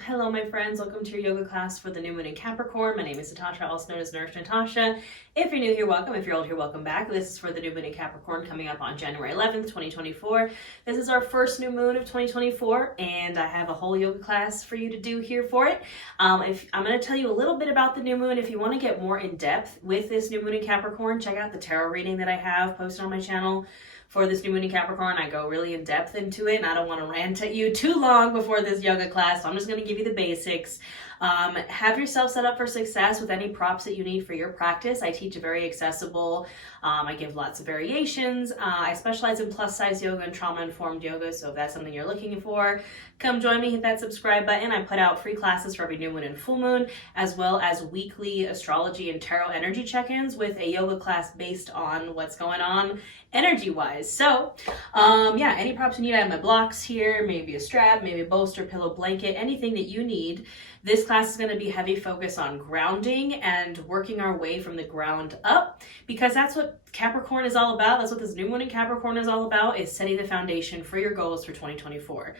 Hello, my friends. Welcome to your yoga class for the new moon in Capricorn. My name is Natasha, also known as Nurse Natasha. If you're new here, welcome. If you're old here, welcome back. This is for the new moon in Capricorn coming up on January 11th, 2024. This is our first new moon of 2024, and I have a whole yoga class for you to do here for it. I'm going to tell you a little bit about the new moon. If you want to get more in depth with this new moon in Capricorn, check out the tarot reading that I have posted on my channel. For this new moon in Capricorn, I go really in depth into it, and I don't want to rant at you too long before this yoga class, so I'm just going to give you the basics. Have yourself set up for success with any props that you need for your practice. I teach a very accessible, I give lots of variations. I specialize in plus size yoga and trauma-informed yoga, so if that's something you're looking for, come join me, hit that subscribe button. I put out free classes for every new moon and full moon, as well as weekly astrology and tarot energy check-ins with a yoga class based on what's going on energy-wise. So, any props you need, I have my blocks here, maybe a strap, maybe a bolster, pillow, blanket, anything that you need. This class is going to be heavy focus on grounding and working our way from the ground up, because that's what Capricorn is all about. That's what this new moon in Capricorn is all about, is setting the foundation for your goals for 2024.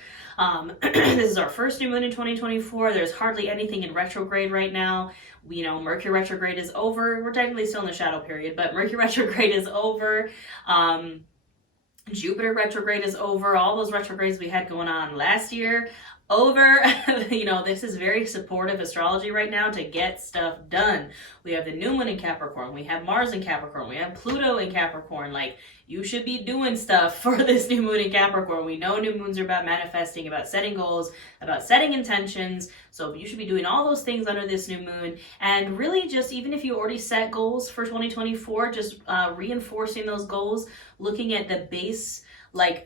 This is our first new moon in 2024. There's hardly anything in retrograde right now. Mercury retrograde is over. We're technically still in the shadow period, but Mercury retrograde is over. Jupiter retrograde is over. All those retrogrades we had going on last year, over. This is very supportive astrology right now to get stuff done. We have the new moon in Capricorn. We have Mars in Capricorn. We have Pluto in Capricorn. You should be doing stuff for this new moon in Capricorn. We know new moons are about manifesting, about setting goals, about setting intentions. So you should be doing all those things under this new moon. And really just, even if you already set goals for 2024, just reinforcing those goals, looking at the base,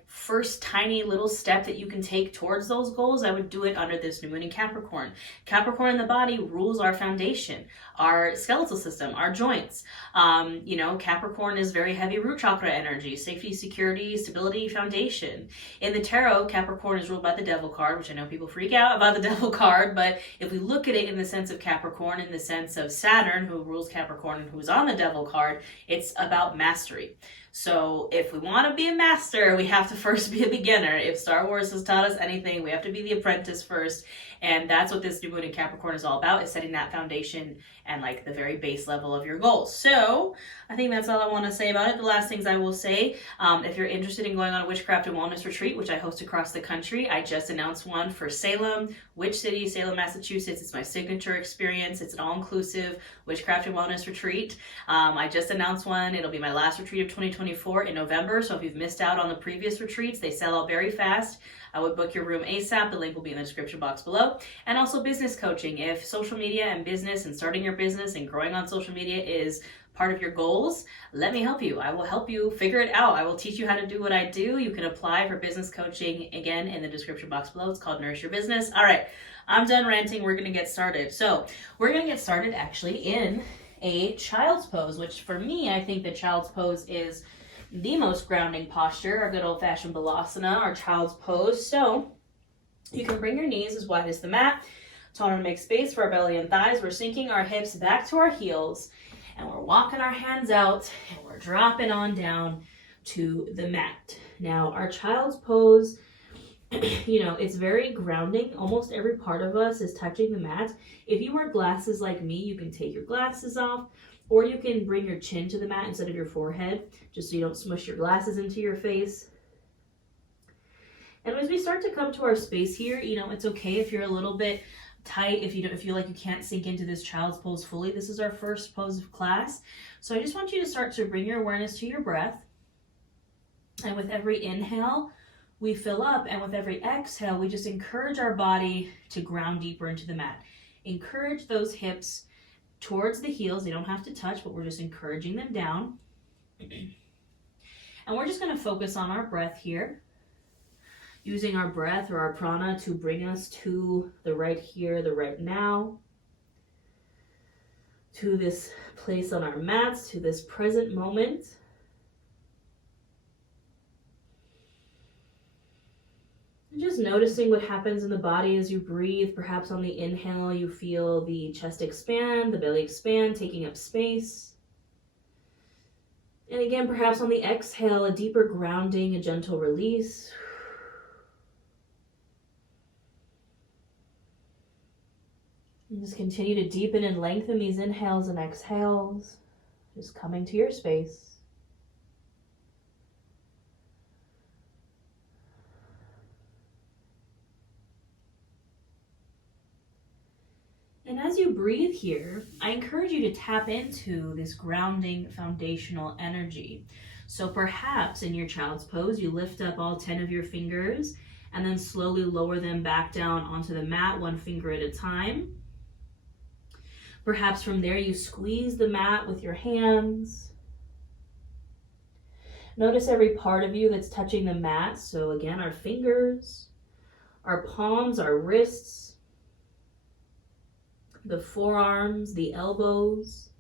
first tiny little step that you can take towards those goals. I would do it under this new moon in Capricorn. Capricorn in the body rules our foundation, our skeletal system, our joints. Capricorn is very heavy root chakra energy, safety, security, stability, foundation. In the tarot, Capricorn is ruled by the devil card, which I know people freak out about the devil card, but if we look at it in the sense of Capricorn, in the sense of Saturn, who rules Capricorn and who's on the devil card, it's about mastery. So if we want to be a master, we have to first be a beginner. If Star Wars has taught us anything, we have to be the apprentice first. And that's what this new moon in Capricorn is all about, is setting that foundation and the very base level of your goals. So I think that's all I want to say about it. The last things I will say, if you're interested in going on a witchcraft and wellness retreat, which I host across the country, I just announced one for Salem, Witch City, Salem, Massachusetts. It's my signature experience. It's an all-inclusive witchcraft and wellness retreat. I just announced one. It'll be my last retreat of 2024 in November. So if you've missed out on the previous retreats, they sell out very fast. I would book your room ASAP. The link will be in the description box below. And also business coaching. If social media and business and starting your business and growing on social media is part of your goals, let me help you. I will help you figure it out. I will teach you how to do what I do. You can apply for business coaching, again, in the description box below. It's called Nourish Your Business. All right, I'm done ranting. We're going to get started. So we're going to get started actually in a child's pose, which for me, I think the child's pose is the most grounding posture, our good old-fashioned balasana, our child's pose. So you can bring your knees as wide as the mat. So I want to make space for our belly and thighs. We're sinking our hips back to our heels, and we're walking our hands out, and we're dropping on down to the mat. Now, our child's pose, it's very grounding. Almost every part of us is touching the mat. If you wear glasses like me, you can take your glasses off, or you can bring your chin to the mat instead of your forehead, just so you don't smush your glasses into your face. And as we start to come to our space here, it's okay if you're a little bit tight, if you don't feel like you can't sink into this child's pose fully. This is our first pose of class. So I just want you to start to bring your awareness to your breath. And with every inhale, we fill up, and with every exhale, we just encourage our body to ground deeper into the mat. Encourage those hips towards the heels. They don't have to touch, but we're just encouraging them down. And we're just going to focus on our breath here, using our breath or our prana to bring us to the right here, the right now, to this place on our mats, to this present moment. And just noticing what happens in the body as you breathe. Perhaps on the inhale, you feel the chest expand, the belly expand, taking up space. And again, perhaps on the exhale, a deeper grounding, a gentle release. And just continue to deepen and lengthen these inhales and exhales, just coming to your space. And as you breathe here, I encourage you to tap into this grounding foundational energy. So perhaps in your child's pose, you lift up all 10 of your fingers and then slowly lower them back down onto the mat, one finger at a time. Perhaps from there you squeeze the mat with your hands. Notice every part of you that's touching the mat. So again, our fingers, our palms, our wrists, the forearms, the elbows,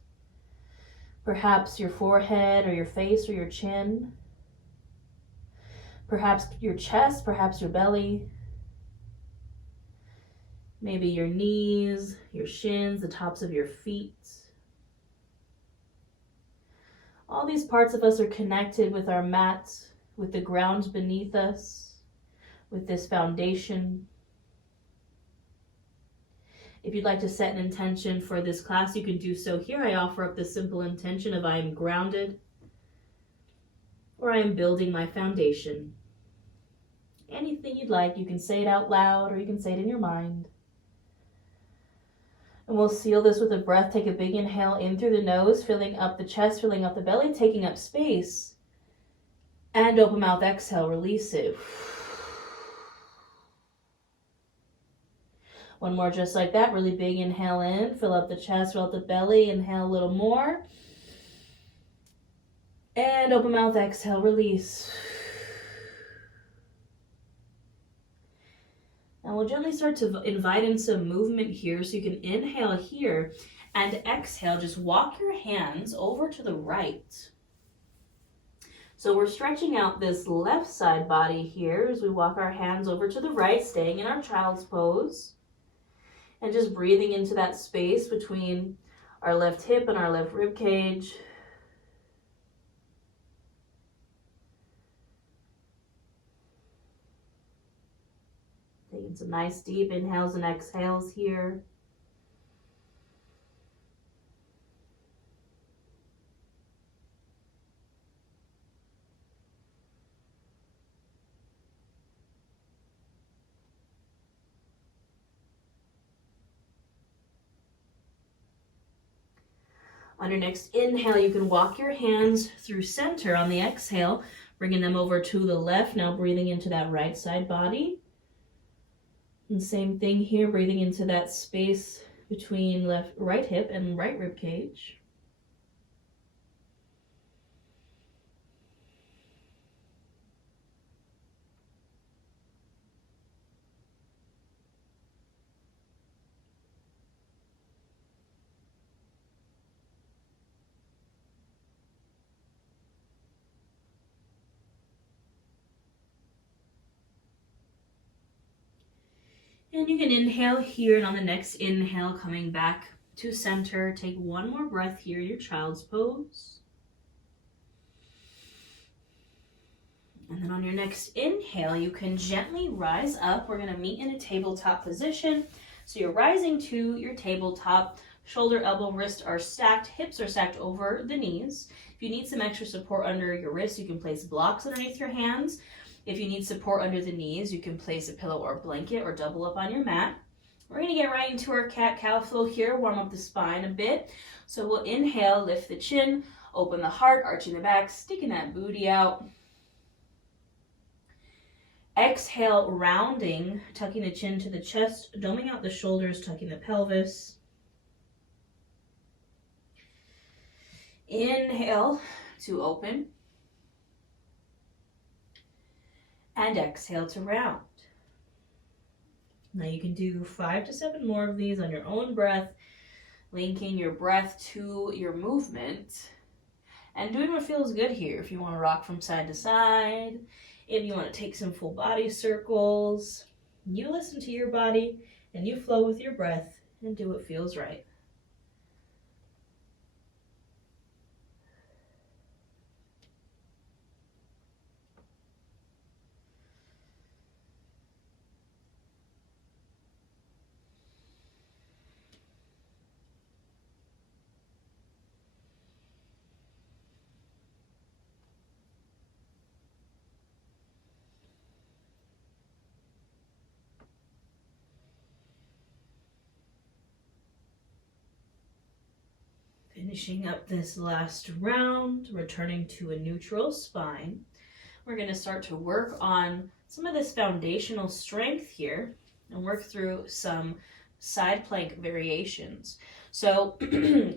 perhaps your forehead or your face or your chin, perhaps your chest, perhaps your belly, maybe your knees, your shins, the tops of your feet. All these parts of us are connected with our mat, with the ground beneath us, with this foundation. If you'd like to set an intention for this class, you can do so here. I offer up the simple intention of I am grounded, or I am building my foundation. Anything you'd like, you can say it out loud or you can say it in your mind. And we'll seal this with a breath. Take a big inhale in through the nose, filling up the chest, filling up the belly, taking up space. And open mouth, exhale, release it. One more just like that. Really big inhale in, fill up the chest, fill up the belly, inhale a little more. And open mouth, exhale, release. And we'll gently start to invite in some movement here. So you can inhale here and exhale. Just walk your hands over to the right. So we're stretching out this left side body here as we walk our hands over to the right, staying in our child's pose. And just breathing into that space between our left hip and our left rib cage. Taking some nice deep inhales and exhales here. On your next inhale, you can walk your hands through center. On the exhale, bringing them over to the left. Now breathing into that right side body. And same thing here, breathing into that space between right hip and right rib cage. And you can inhale here, and on the next inhale, coming back to center, take one more breath here, your child's pose. And then on your next inhale, you can gently rise up. We're going to meet in a tabletop position. So you're rising to your tabletop. Shoulder, elbow, wrist are stacked. Hips are stacked over the knees. If you need some extra support under your wrists, you can place blocks underneath your hands. If you need support under the knees, you can place a pillow or blanket or double up on your mat. We're going to get right into our cat-cow flow here, warm up the spine a bit. So we'll inhale, lift the chin, open the heart, arching the back, sticking that booty out. Exhale, rounding, tucking the chin to the chest, doming out the shoulders, tucking the pelvis. Inhale to open. And exhale to round. Now you can do 5 to 7 more of these on your own breath, linking your breath to your movement and doing what feels good here. If you want to rock from side to side, if you want to take some full body circles, you listen to your body and you flow with your breath and do what feels right. Finishing up this last round, returning to a neutral spine. We're going to start to work on some of this foundational strength here and work through some side plank variations. So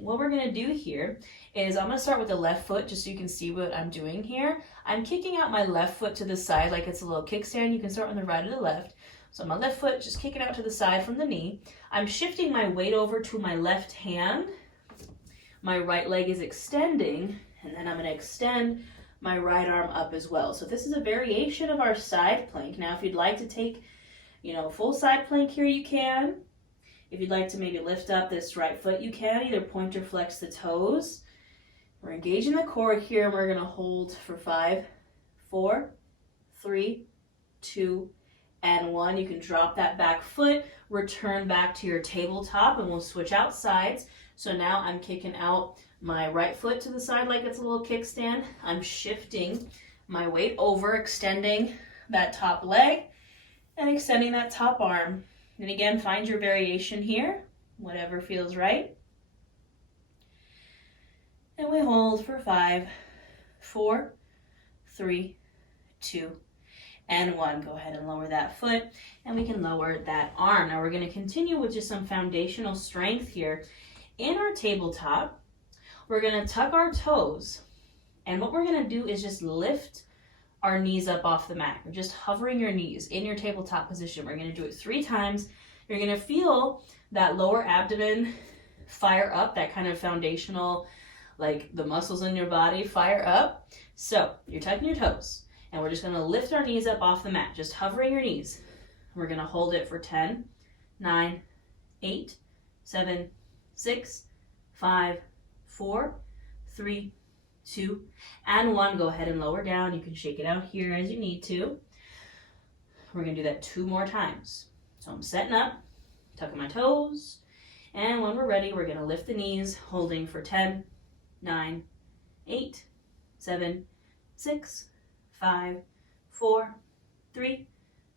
what we're going to do here is I'm going to start with the left foot just so you can see what I'm doing here. I'm kicking out my left foot to the side like it's a little kickstand. You can start on the right or the left. So my left foot just kicking out to the side from the knee. I'm shifting my weight over to my left hand. My right leg is extending, and then I'm going to extend my right arm up as well. So this is a variation of our side plank. Now, if you'd like to take, full side plank here, you can. If you'd like to maybe lift up this right foot, you can. Either point or flex the toes. We're engaging the core here, and we're going to hold for 5, 4, 3, 2, and 1. You can drop that back foot, return back to your tabletop, and we'll switch out sides. So now I'm kicking out my right foot to the side like it's a little kickstand. I'm shifting my weight over, extending that top leg and extending that top arm. And again, find your variation here, whatever feels right. And we hold for 5, 4, 3, 2, and 1. Go ahead and lower that foot, and we can lower that arm. Now we're going to continue with just some foundational strength here. In our tabletop, we're going to tuck our toes, and what we're going to do is just lift our knees up off the mat. We're just hovering your knees in your tabletop position. We're going to do it 3 times. You're going to feel that lower abdomen fire up, that kind of foundational, like the muscles in your body fire up. So you're tucking your toes, and we're just going to lift our knees up off the mat, just hovering your knees. We're going to hold it for 10, 9, 8, 7, 6, 5, 4, 3, 2, and 1. Go ahead and lower down. You can shake it out here as you need to. We're going to do that 2 more times. So I'm setting up, tucking my toes, and when we're ready, we're going to lift the knees, holding for 10, 9, 8, 7, 6, 5, 4, 3,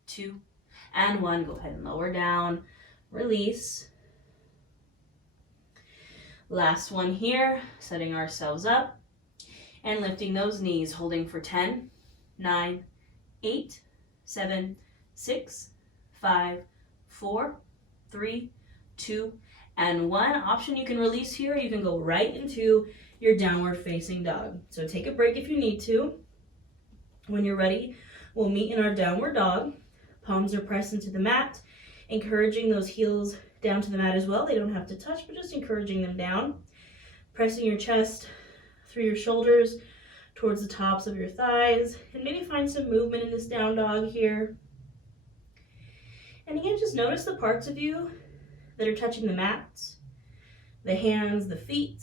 2, and 1. Go ahead and lower down, release. Last one here, setting ourselves up and lifting those knees, holding for 10, 9, 8, 7, 6, 5, 4, 3, 2, and 1. Option you can release here, you can go right into your downward facing dog. So take a break if you need to. When you're ready, we'll meet in our downward dog. Palms are pressed into the mat, encouraging those heels down to the mat as well. They don't have to touch, but just encouraging them down. Pressing your chest through your shoulders towards the tops of your thighs, and maybe find some movement in this down dog here. And again, just notice the parts of you that are touching the mat, the hands, the feet.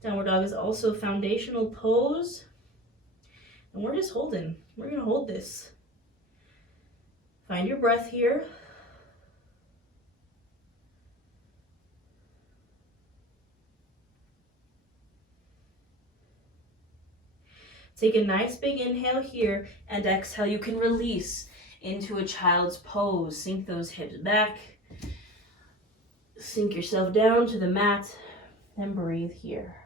Downward dog is also a foundational pose. And we're just holding. We're going to hold this. Find your breath here. Take a nice big inhale here, and exhale. You can release into a child's pose. Sink those hips back. Sink yourself down to the mat and breathe here.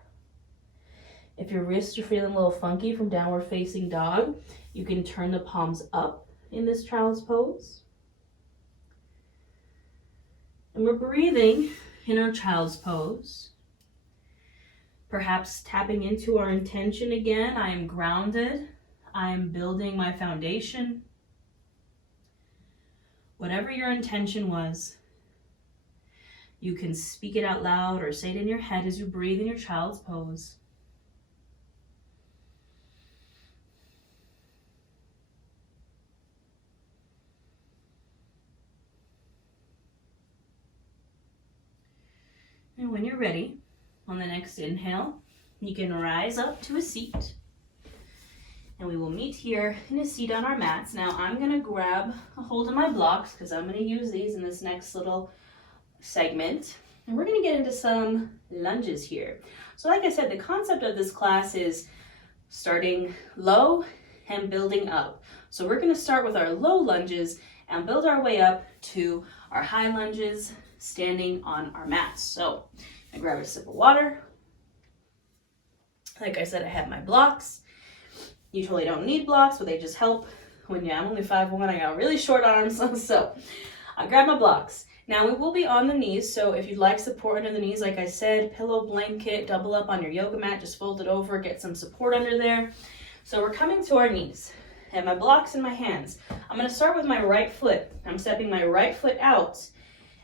If your wrists are feeling a little funky from downward facing dog, you can turn the palms up in this child's pose. And we're breathing in our child's pose. Perhaps tapping into our intention again. I am grounded. I am building my foundation. Whatever your intention was, you can speak it out loud or say it in your head as you breathe in your child's pose. And when you're ready, on the next inhale, you can rise up to a seat. And we will meet here in a seat on our mats. Now I'm going to grab a hold of my blocks because I'm going to use these in this next little segment. And we're going to get into some lunges here. So like I said, the concept of this class is starting low and building up. So we're going to start with our low lunges and build our way up to our high lunges standing on our mats. So I grab a sip of water. Like I said, I have my blocks. You totally don't need blocks, but they just help when I'm only 5'1", I got really short arms, so I grab my blocks. Now we will be on the knees, so if you'd like support under the knees, like I said, pillow, blanket, double up on your yoga mat, just fold it over, get some support under there. So we're coming to our knees. I have my blocks in my hands. I'm gonna start with my right foot. I'm stepping my right foot out,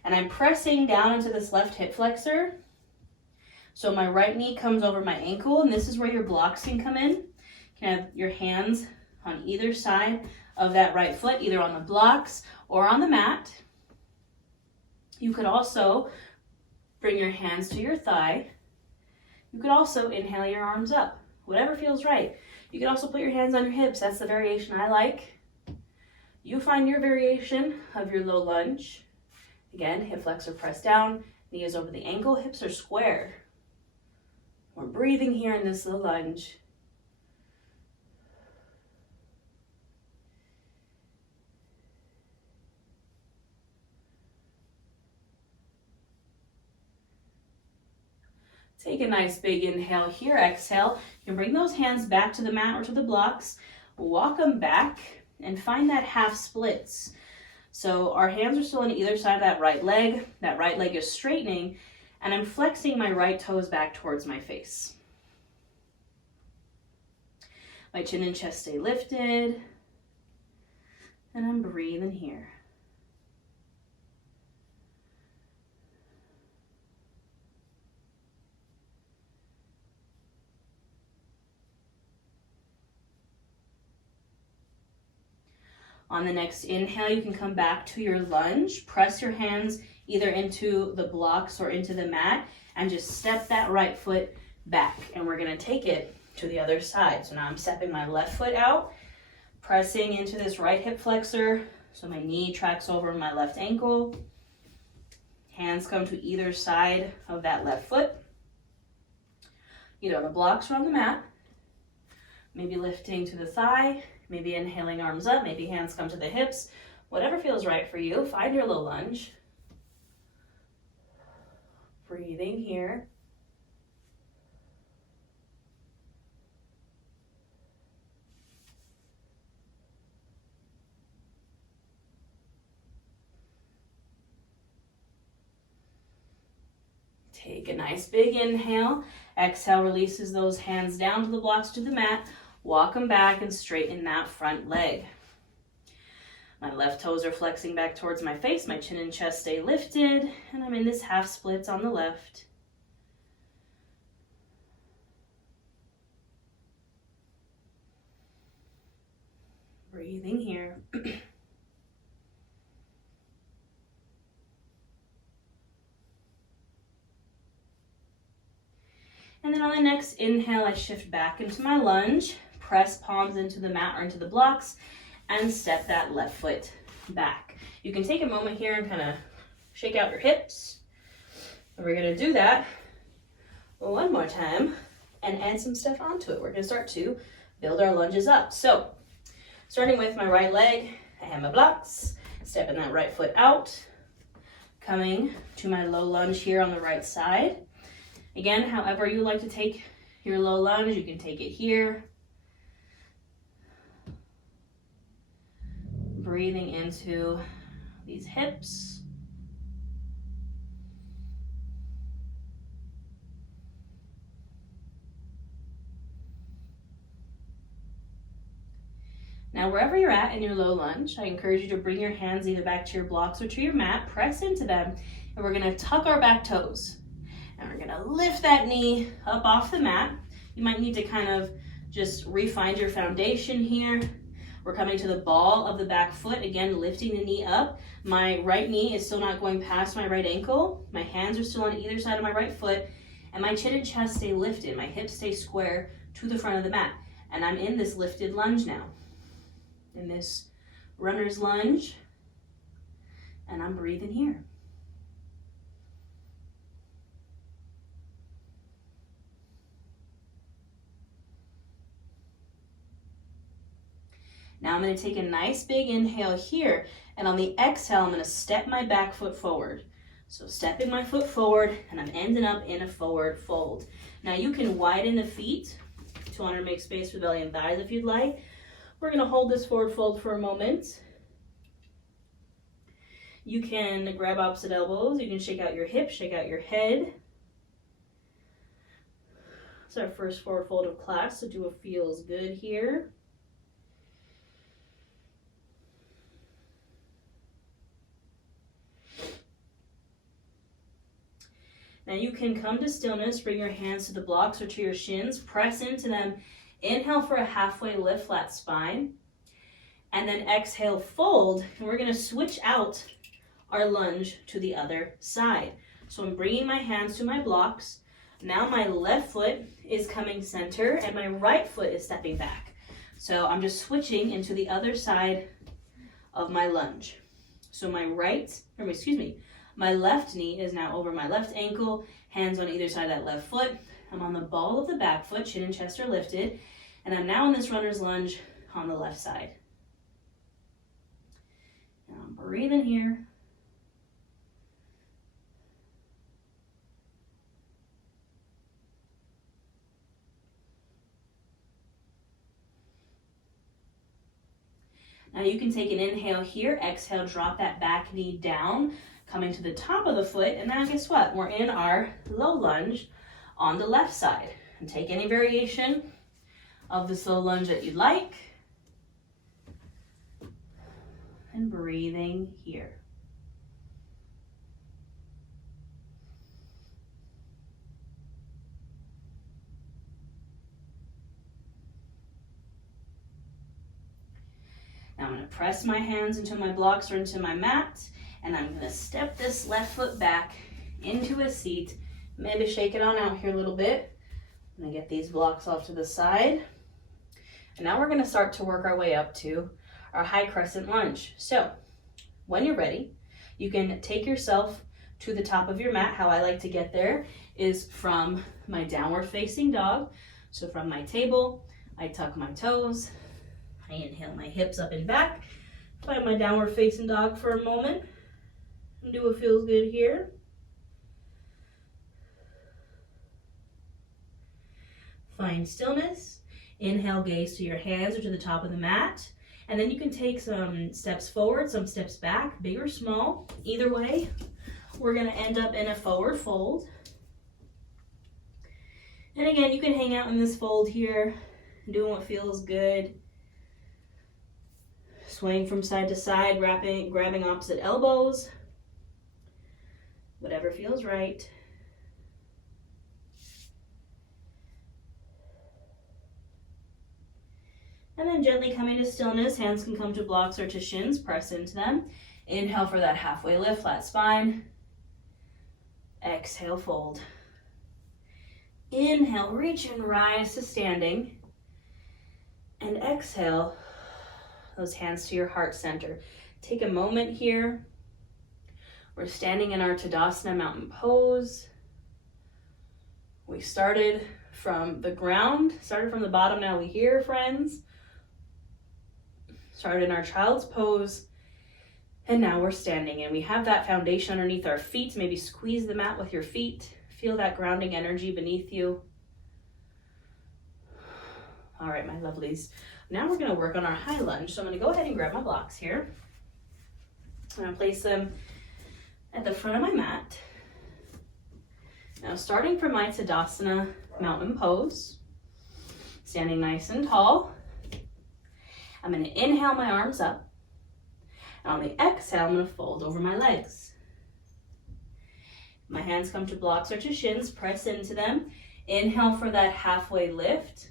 and I'm pressing down into this left hip flexor. So my right knee comes over my ankle, and this is where your blocks can come in. You can have your hands on either side of that right foot, either on the blocks or on the mat. You could also bring your hands to your thigh. You could also inhale your arms up, whatever feels right. You can also put your hands on your hips. That's the variation I like. You find your variation of your low lunge. Again, hip flexor pressed down, knee is over the ankle, hips are square. We're breathing here in this low lunge. Take a nice big inhale here, exhale. You can bring those hands back to the mat or to the blocks, walk them back, and find that half splits. So our hands are still on either side of that right leg is straightening, and I'm flexing my right toes back towards my face. My chin and chest stay lifted, and I'm breathing here. On the next inhale, you can come back to your lunge. Press your hands either into the blocks or into the mat and just step that right foot back. And we're gonna take it to the other side. So now I'm stepping my left foot out, pressing into this right hip flexor. So my knee tracks over my left ankle. Hands come to either side of that left foot. Either on the blocks or on the mat. Maybe lifting to the thigh. Maybe inhaling arms up, maybe hands come to the hips. Whatever feels right for you, find your low lunge. Breathing here. Take a nice big inhale. Exhale releases those hands down to the blocks, to the mat. Walk them back and straighten that front leg. My left toes are flexing back towards my face. My chin and chest stay lifted. And I'm in this half splits on the left. Breathing here. And then on the next inhale, I shift back into my lunge. Press palms into the mat or into the blocks and step that left foot back. You can take a moment here and kind of shake out your hips. And we're gonna do that one more time and add some stuff onto it. We're gonna start to build our lunges up. So starting with my right leg, I have my blocks, stepping that right foot out, coming to my low lunge here on the right side. Again, however you like to take your low lunge, you can take it here. Breathing into these hips. Now, wherever you're at in your low lunge, I encourage you to bring your hands either back to your blocks or to your mat, press into them, and we're gonna tuck our back toes. And we're gonna lift that knee up off the mat. You might need to kind of just refine your foundation here. We're coming to the ball of the back foot, again, lifting the knee up. My right knee is still not going past my right ankle. My hands are still on either side of my right foot, and my chin and chest stay lifted. My hips stay square to the front of the mat. And I'm in this lifted lunge now. In this runner's lunge, and I'm breathing here. Now I'm going to take a nice big inhale here, and on the exhale, I'm going to step my back foot forward. So stepping my foot forward, and I'm ending up in a forward fold. Now you can widen the feet to want to make space for the belly and thighs if you'd like. We're going to hold this forward fold for a moment. You can grab opposite elbows. You can shake out your hips, shake out your head. It's our first forward fold of class, so do a feels good here. Now you can come to stillness, bring your hands to the blocks or to your shins, press into them. Inhale for a halfway lift, flat spine. And then exhale, fold. And we're going to switch out our lunge to the other side. So I'm bringing my hands to my blocks. Now my left foot is coming center and my right foot is stepping back. So I'm just switching into the other side of my lunge. So my left knee is now over my left ankle, hands on either side of that left foot. I'm on the ball of the back foot, chin and chest are lifted, and I'm now in this runner's lunge on the left side. Now I'm breathing here. Now you can take an inhale here, exhale, drop that back knee down, coming to the top of the foot, and now guess what? We're in our low lunge on the left side. And take any variation of this low lunge that you'd like. And breathing here. Now I'm going to press my hands into my blocks or into my mat, and I'm going to step this left foot back into a seat. Maybe shake it on out here a little bit. I'm going to get these blocks off to the side. And now we're going to start to work our way up to our high crescent lunge. So when you're ready, you can take yourself to the top of your mat. How I like to get there is from my downward facing dog. So from my table, I tuck my toes. I inhale my hips up and back. Find my downward facing dog for a moment. And do what feels good here. Find stillness. Inhale, gaze to your hands or to the top of the mat. And then you can take some steps forward, some steps back, big or small. Either way, we're going to end up in a forward fold. And again, you can hang out in this fold here, doing what feels good. Swaying from side to side, grabbing opposite elbows. Whatever feels right. And then gently coming to stillness, hands can come to blocks or to shins, press into them. Inhale for that halfway lift, flat spine. Exhale, fold. Inhale, reach and rise to standing. And exhale, those hands to your heart center. Take a moment here. We're standing in our Tadasana mountain pose. We started from the ground, started from the bottom, now we here, friends. Started in our child's pose, and now we're standing, and we have that foundation underneath our feet. Maybe squeeze the mat with your feet. Feel that grounding energy beneath you. All right, my lovelies. Now we're going to work on our high lunge. So I'm going to go ahead and grab my blocks here. I'm going to place them at the front of my mat. Now starting from my Tadasana mountain pose, standing nice and tall, I'm going to inhale my arms up, and on the exhale, I'm going to fold over my legs. My hands come to blocks or to shins, press into them. Inhale for that halfway lift.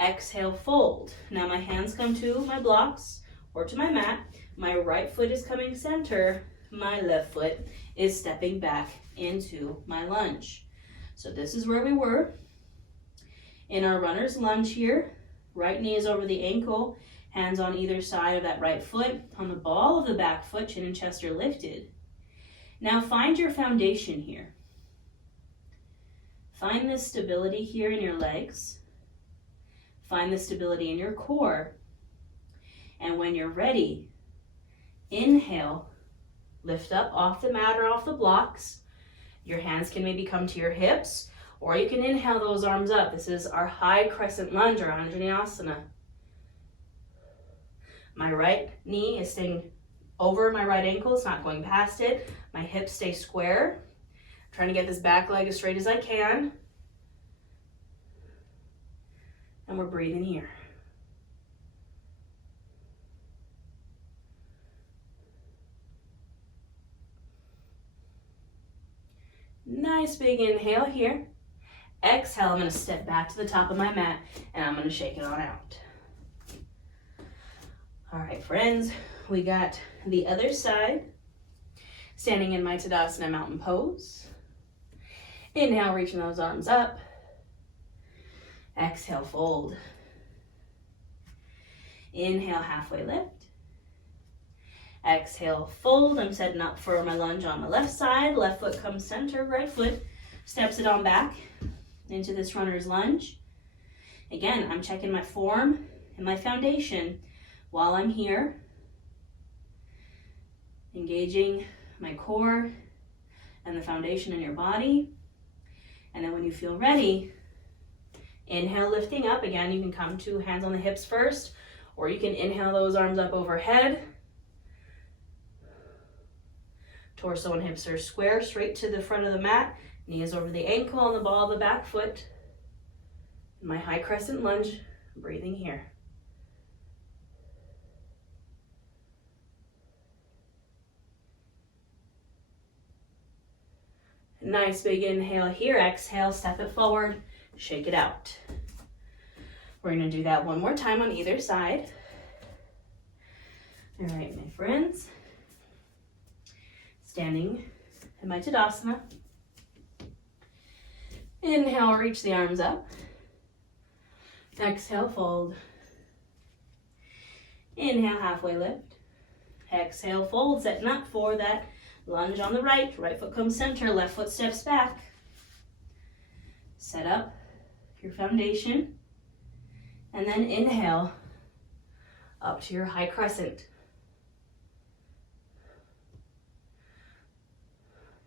Exhale, fold. Now my hands come to my blocks or to my mat. My right foot is coming center. My left foot is stepping back into my lunge. So this is where we were in our runner's lunge here. Right knee is over the ankle, hands on either side of that right foot. On the ball of the back foot, chin and chest are lifted. Now find your foundation here. Find this stability here in your legs. Find the stability in your core. And when you're ready, inhale, Lift up off the mat or off the blocks. Your hands can maybe come to your hips, or you can inhale those arms up. This is our high crescent lunge or Anjaneyasana. My right knee is staying over my right ankle. It's not going past it. My hips stay square. I'm trying to get this back leg as straight as I can. And we're breathing here. Nice big inhale here. Exhale, I'm going to step back to the top of my mat and I'm going to shake it on out. All right, friends, we got the other side. Standing in my Tadasana mountain pose. Inhale, reaching those arms up. Exhale, fold. Inhale, halfway lift. Exhale, fold. I'm setting up for my lunge on my left side. Left foot comes center, right foot steps it on back into this runner's lunge. Again, I'm checking my form and my foundation while I'm here. Engaging my core and the foundation in your body. And then when you feel ready, inhale, lifting up. Again, you can come to hands on the hips first, or you can inhale those arms up overhead. Torso and hips are square, straight to the front of the mat. Knees over the ankle on the ball of the back foot. My high crescent lunge, breathing here. Nice big inhale here. Exhale, step it forward, shake it out. We're going to do that one more time on either side. All right, my friends. Standing in my Tadasana. Inhale, reach the arms up. Exhale, fold. Inhale, halfway lift. Exhale, fold, setting up for that lunge on the right. Right foot comes center, left foot steps back. Set up your foundation. And then inhale up to your high crescent.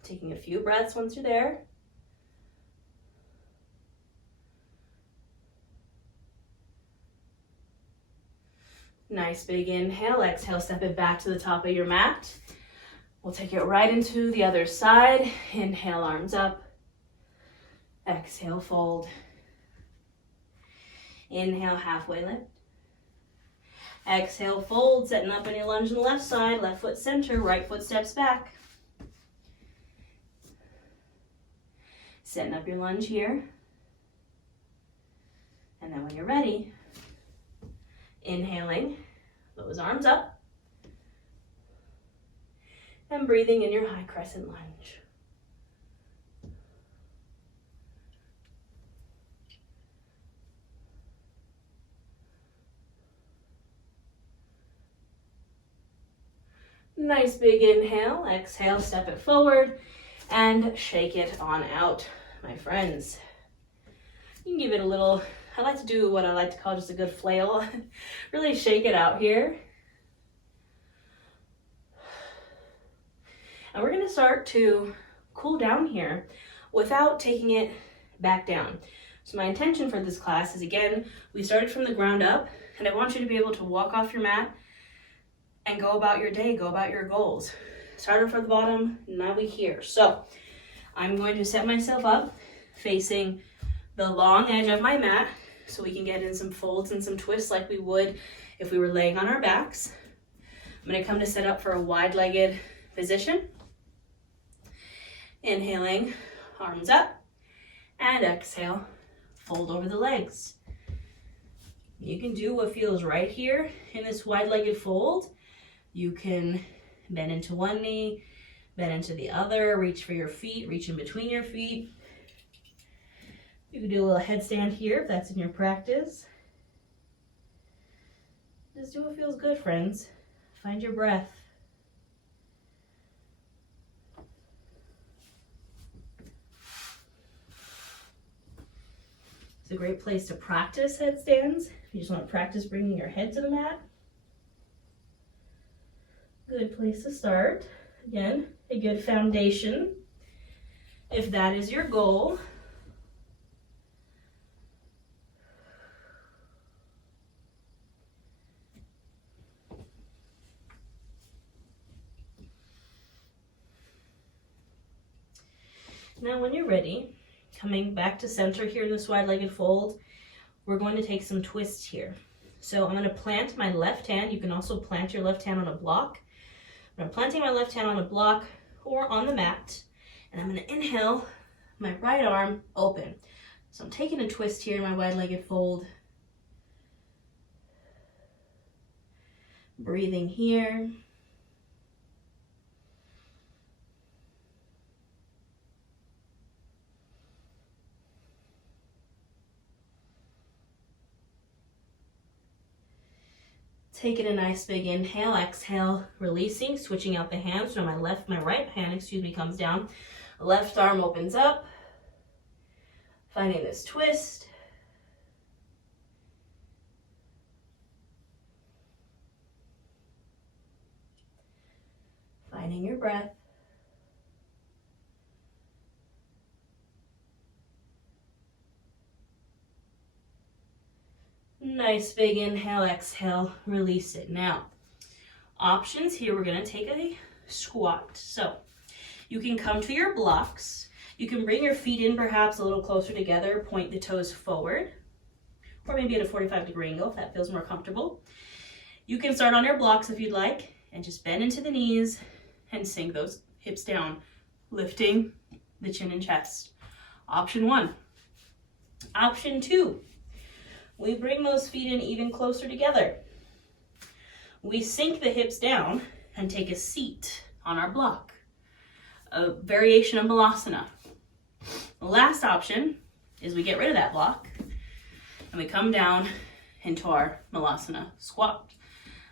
Taking a few breaths once you're there. Nice big inhale. Exhale, step it back to the top of your mat. We'll take it right into the other side. Inhale, arms up. Exhale, fold. Inhale, halfway lift. Exhale, fold, setting up in your lunge on the left side. Left foot center, right foot steps back. Setting up your lunge here. And then when you're ready, inhaling, those arms up. And breathing in your high crescent lunge. Nice big inhale. Exhale, step it forward and shake it on out, my friends. You can give it a little, I like to do what I like to call just a good flail. Really shake it out here. And we're going to start to cool down here without taking it back down. So my intention for this class is, again, we started from the ground up, and I want you to be able to walk off your mat and go about your day, go about your goals. Started from the bottom, now we here. So I'm going to set myself up facing the long edge of my mat so we can get in some folds and some twists like we would if we were laying on our backs. I'm going to come to set up for a wide-legged position. Inhaling, arms up, and exhale, fold over the legs. You can do what feels right here in this wide-legged fold. You can bend into one knee, bend into the other, reach for your feet, reach in between your feet. You can do a little headstand here if that's in your practice. Just do what feels good, friends. Find your breath. It's a great place to practice headstands. If you just want to practice bringing your head to the mat. Good place to start. Again, a good foundation, if that is your goal. Now when you're ready, coming back to center here in this wide-legged fold, we're going to take some twists here. So I'm going to plant my left hand. You can also plant your left hand on a block. But I'm planting my left hand on a block or on the mat, and I'm going to inhale, my right arm open. So I'm taking a twist here in my wide-legged fold. Breathing here. Taking a nice big inhale, exhale, releasing, switching out the hands. So my right hand, comes down. Left arm opens up. Finding this twist. Finding your breath. Nice big inhale, exhale, release it. Now, options here, we're going to take a squat. So you can come to your blocks. You can bring your feet in perhaps a little closer together, point the toes forward, or maybe at a 45-degree angle if that feels more comfortable. You can start on your blocks if you'd like, and just bend into the knees and sink those hips down, lifting the chin and chest. Option 1. Option 2. We bring those feet in even closer together. We sink the hips down and take a seat on our block. A variation of Malasana. The last option is we get rid of that block and we come down into our Malasana squat.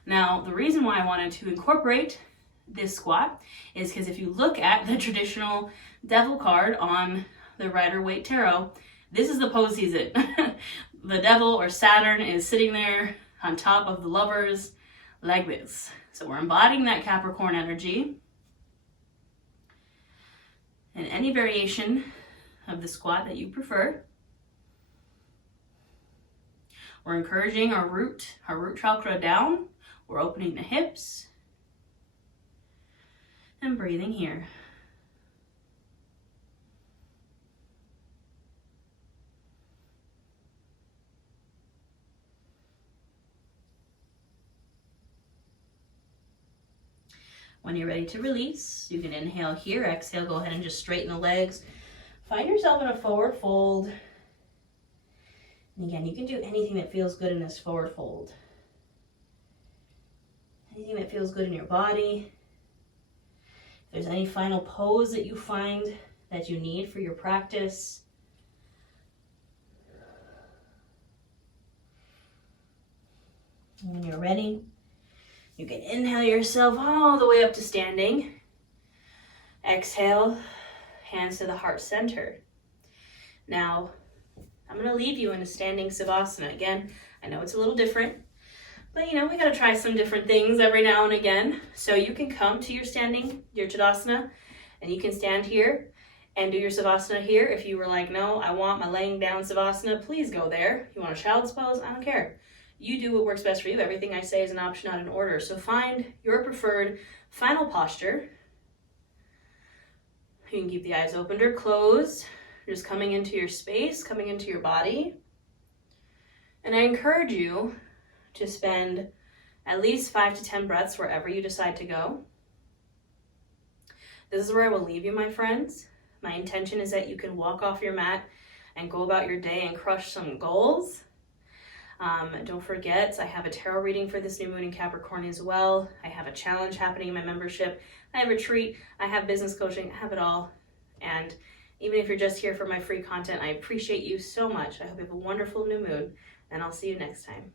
Now, the reason why I wanted to incorporate this squat is because if you look at the traditional devil card on the Rider-Waite Tarot, this is the pose he's in. The devil or Saturn is sitting there on top of the lovers like this. So we're embodying that Capricorn energy. And any variation of the squat that you prefer. We're encouraging our root chakra down. We're opening the hips. And breathing here. When you're ready to release, you can inhale here, exhale, go ahead and just straighten the legs. Find yourself in a forward fold. And again, you can do anything that feels good in this forward fold. Anything that feels good in your body. If there's any final pose that you find that you need for your practice. And when you're ready, you can inhale yourself all the way up to standing. Exhale, hands to the heart center. Now, I'm going to leave you in a standing Savasana. Again, I know it's a little different, but we got to try some different things every now and again. So you can come to your standing, your Tadasana, and you can stand here and do your Savasana here. If you were like, no, I want my laying down Savasana, please go there. You want a child's pose? I don't care. You do what works best for you. Everything I say is an option, not an order. So find your preferred final posture. You can keep the eyes opened or closed. Just coming into your space, coming into your body. And I encourage you to spend at least 5 to 10 breaths wherever you decide to go. This is where I will leave you, my friends. My intention is that you can walk off your mat and go about your day and crush some goals. Don't forget, I have a tarot reading for this new moon in Capricorn as well. I have a challenge happening in my membership. I have a retreat. I have business coaching. I have it all. And even if you're just here for my free content, I appreciate you so much. I hope you have a wonderful new moon, and I'll see you next time.